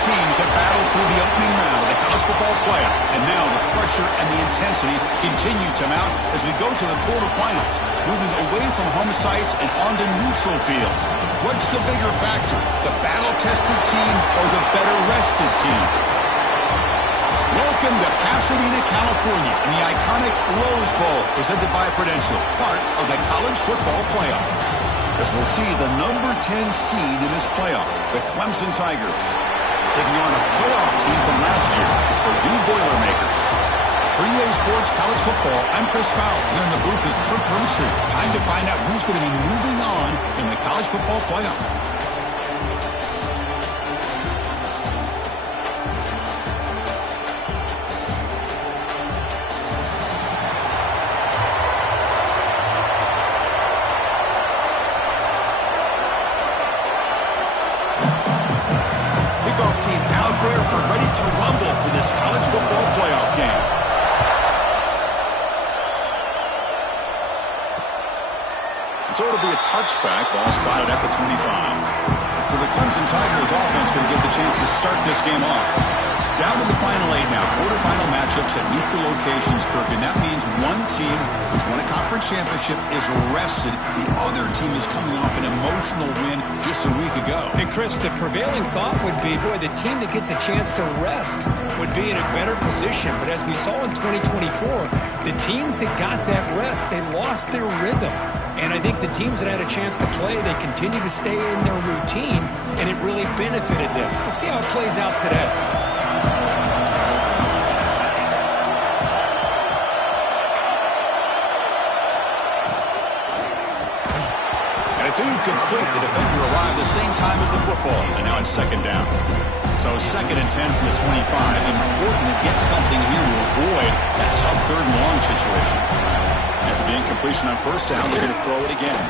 teams have battled through the opening round of the college football playoff, and now the pressure and the intensity continue to mount as we go to the quarterfinals, moving away from home sites and onto neutral fields. What's the bigger factor, the battle-tested team or the better-rested team? Welcome to Pasadena, California, in the iconic Rose Bowl, presented by Prudential, part of the college football playoff. As we'll see the number 10 seed in this playoff, the Clemson Tigers, taking on a playoff team from last year, Purdue Boilermakers. For EA Sports College Football, I'm Chris Fowler, here in the booth with Kirk Hermstreet. Time to find out who's going to be moving on in the college football playoff. Team out there are ready to rumble for this college football playoff game. And so it'll be a touchback, ball spotted at the 25. So the Clemson Tigers offense going to get the chance to start this game off. Down to the final 8 now. Quarterfinal matchups at neutral locations, Kirk, and that means one team which won a conference championship is rested. The other team is coming off an emotional win just a week ago. And Chris, the prevailing thought would be, boy, the team that gets a chance to rest would be in a better position. But as we saw in 2024, the teams that got that rest, they lost their rhythm. And I think the teams that had a chance to play, they continue to stay in their routine, and it really benefited them. Let's see how it plays out today. It's incomplete. The defender arrived the same time as the football, and now it's second down. So 2nd and 10 from the 25. Important to get something here to avoid that tough 3rd and long situation. After the incompletion on first down, they're going to throw it again.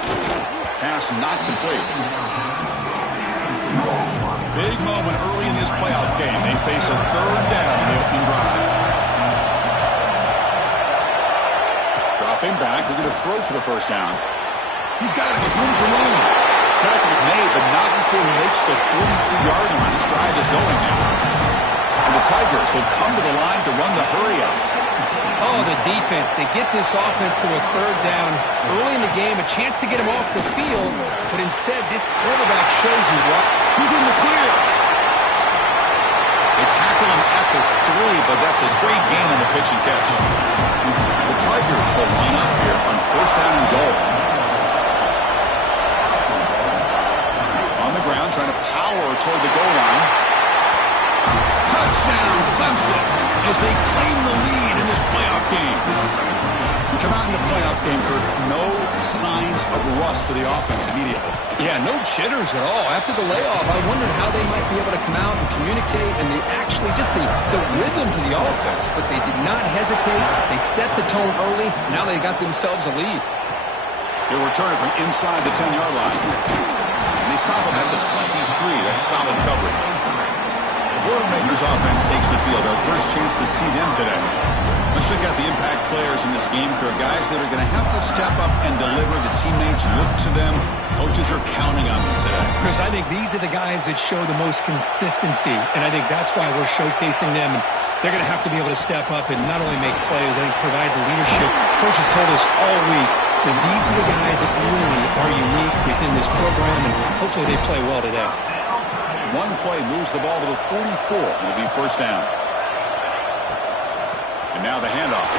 Pass not complete. Big moment early in this playoff game. They face a 3rd down in the opening drive. Dropping back, they're going to throw for the first down. He's got it with room to run. Tackle's made, but not before he makes the 43-yard line. This drive is going now. And the Tigers will come to the line to run the hurry-up. Oh, the defense. They get this offense to a 3rd down early in the game, a chance to get him off the field, but instead this quarterback shows you what. He's in the clear. They tackle him at the 3, but that's a great gain on the pitch and catch. The Tigers will line up here on 1st down and goal. On the ground, trying to power toward the goal line. Touchdown, Clemson, as they claim the lead in this playoff game. We come out in the playoff game, Kurt, no signs of rust for the offense immediately. Yeah, no jitters at all. After the layoff, I wondered how they might be able to come out and communicate, and they actually just the rhythm to the offense, but they did not hesitate. They set the tone early. Now they got themselves a lead. They'll return it from inside the 10-yard line. They stop him at the 23. That's solid coverage. The Boilermakers offense takes the field. Our first chance to see them today. Let's check out the impact players in this game, Kirk. Guys that are going to have to step up and deliver. The teammates look to them. Coaches are counting on them today. Chris, I think these are the guys that show the most consistency, and I think that's why we're showcasing them. And they're going to have to be able to step up and not only make plays, I think provide the leadership. Coaches told us all week that these are the guys that really are unique within this program, and hopefully they play well today. One play moves the ball to the 44. It'll be 1st down. And now the handoff.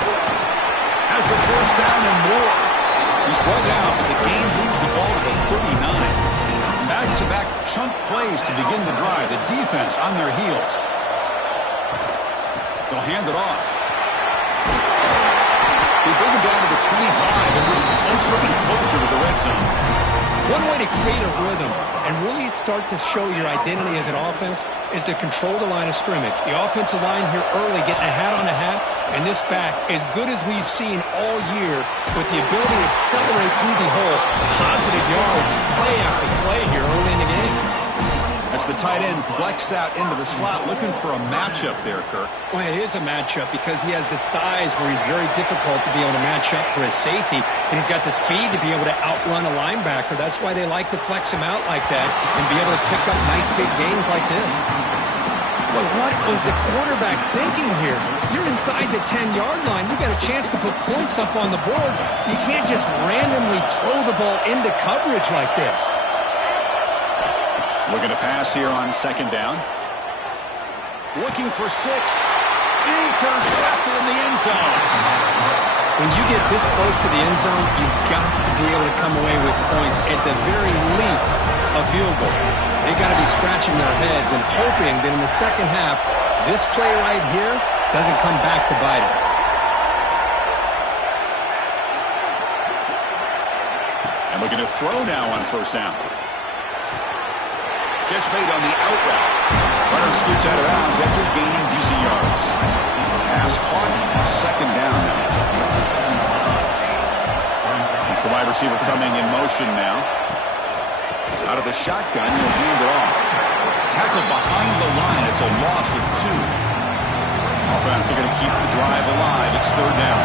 Has the 1st down and more. He's brought down, but the game moves the ball to the 39. Back-to-back chunk plays to begin the drive. The defense on their heels. They'll hand it off. They bring him down to the 25 and move closer and closer to the red zone. One way to create a rhythm and really start to show your identity as an offense is to control the line of scrimmage. The offensive line here early getting a hat on a hat, and this back, as good as we've seen all year, with the ability to accelerate through the hole, positive yards, play after play here early in the game. That's the tight end flexed out into the slot, looking for a matchup there, Kirk. Well, it is a matchup because he has the size where he's very difficult to be able to match up for his safety, and he's got the speed to be able to outrun a linebacker. That's why they like to flex him out like that and be able to pick up nice big gains like this. Boy, what was the quarterback thinking here? You're inside the 10-yard line. You got a chance to put points up on the board. You can't just randomly throw the ball into coverage like this. Looking to pass here on second down. Looking for 6. Intercepted in the end zone. When you get this close to the end zone, you've got to be able to come away with points, at the very least, a field goal. They got to be scratching their heads and hoping that in the second half, this play right here doesn't come back to bite it. And looking to throw now on first down. Catch made on the out route. Runner scoots out of bounds after gaining decent yards. Pass caught. Second down now. It's the wide receiver coming in motion now. Out of the shotgun, he'll hand it off. Tackled behind the line. It's a loss of 2. Offense are going to keep the drive alive. It's third down.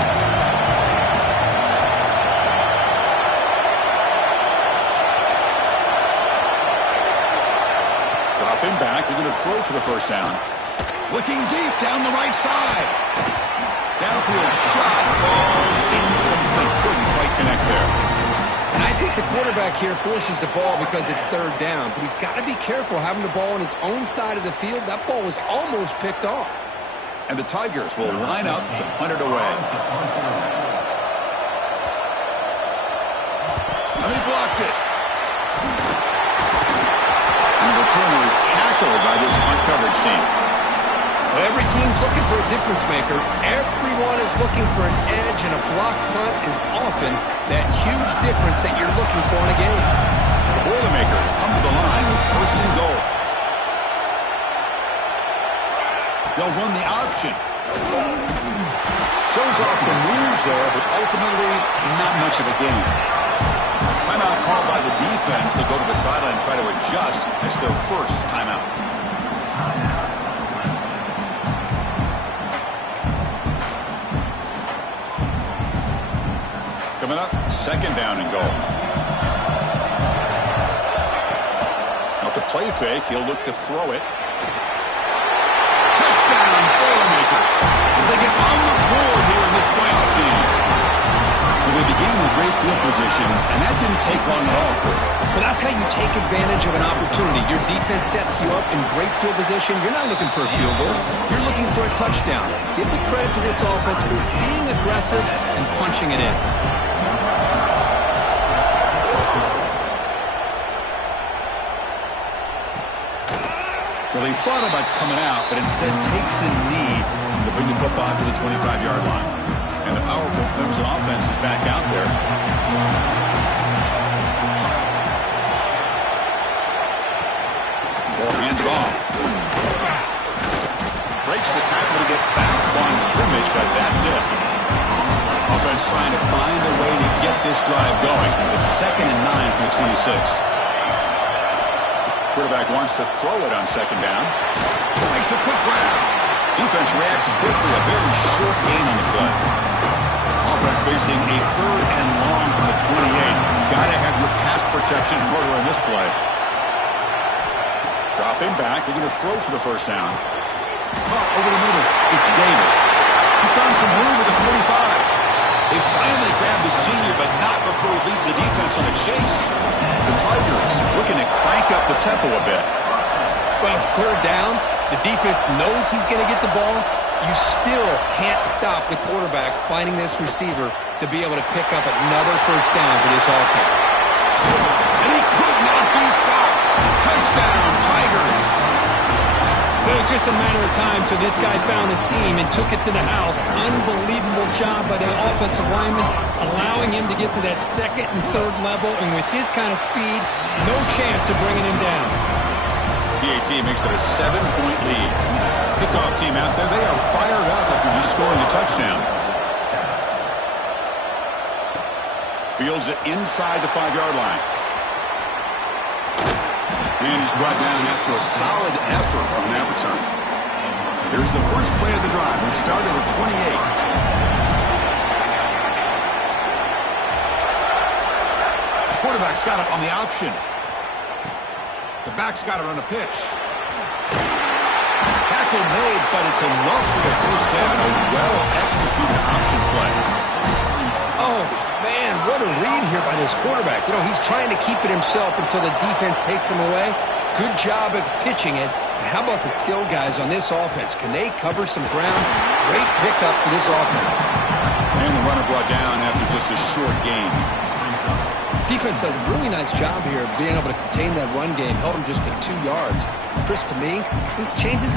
Dropping back. They're going to throw for the first down. Looking deep down the right side. Downfield shot. Ball's incomplete. Couldn't quite connect there. And I think the quarterback here forces the ball because it's third down. But he's got to be careful having the ball on his own side of the field. That ball was almost picked off. And the Tigers will line up to punt it away. And they blocked it. And the returner is tackled by this punt coverage team. Well, every team's looking for a difference maker. Everyone is looking for an edge, and a block punt is often that huge difference that you're looking for in a game. The Boilermakers come to the line with first and goal. They'll run the option. Shows off the moves there, but ultimately not much of a gain. Timeout called by the defense. They'll go to the sideline and try to adjust. It's their first timeout. Coming up, second down and goal. Off the play fake, he'll look to throw it. Touchdown, Boilermakers, as they get on the board here in this playoff game. Well, they began with great field position, and that didn't take long at all, Kurt. Well, that's how you take advantage of an opportunity. Your defense sets you up in great field position. You're not looking for a field goal. You're looking for a touchdown. Give the credit to this offense for being aggressive and punching it in. Well, he thought about coming out, but instead takes a knee to bring the football to the 25-yard line. And the powerful Clemson offense is back out there. Ball handed off. Breaks the tackle to get back to line scrimmage, but that's it. Offense trying to find a way to get this drive going. It's 2nd and 9 from the 26. Quarterback wants to throw it on second down. Makes a quick grab. Defense reacts quickly. A very short gain on the play. Offense facing a 3rd and long from the 28. Got to have your pass protection in order in this play. Dropping back. They're going to throw for the first down. Caught over the middle. It's Davis. He's found some room with the 45. They finally grabbed the senior, but not before he leads the defense on a chase. The Tigers looking to crank up the tempo a bit. Well, it's third down. The defense knows he's going to get the ball. You still can't stop the quarterback finding this receiver to be able to pick up another first down for this offense. And he could not be stopped. Touchdown, Tigers. Well, it was just a matter of time till this guy found the seam and took it to the house. Unbelievable job by the offensive lineman, allowing him to get to that 2nd and 3rd level, and with his kind of speed, no chance of bringing him down. PAT makes it a 7-point lead. Kickoff team out there, they are fired up after just scoring a touchdown. Fields it inside the 5-yard line. And he's brought down after a solid effort on that return. Here's the first play of the drive. We start at the 28. The quarterback's got it on the option. The back's got it on the pitch. tackle made, but it's enough for the first down. A well-executed option play. Oh, man, what a read here by this quarterback. You know, he's trying to keep it himself until the defense takes him away. Good job at pitching it. And how about the skill guys on this offense? Can they cover some ground? Great pickup for this offense. And the runner brought down after just a short gain. Defense does a really nice job here of being able to contain that run game. Held him just to 2 yards. Chris, to me, this changes the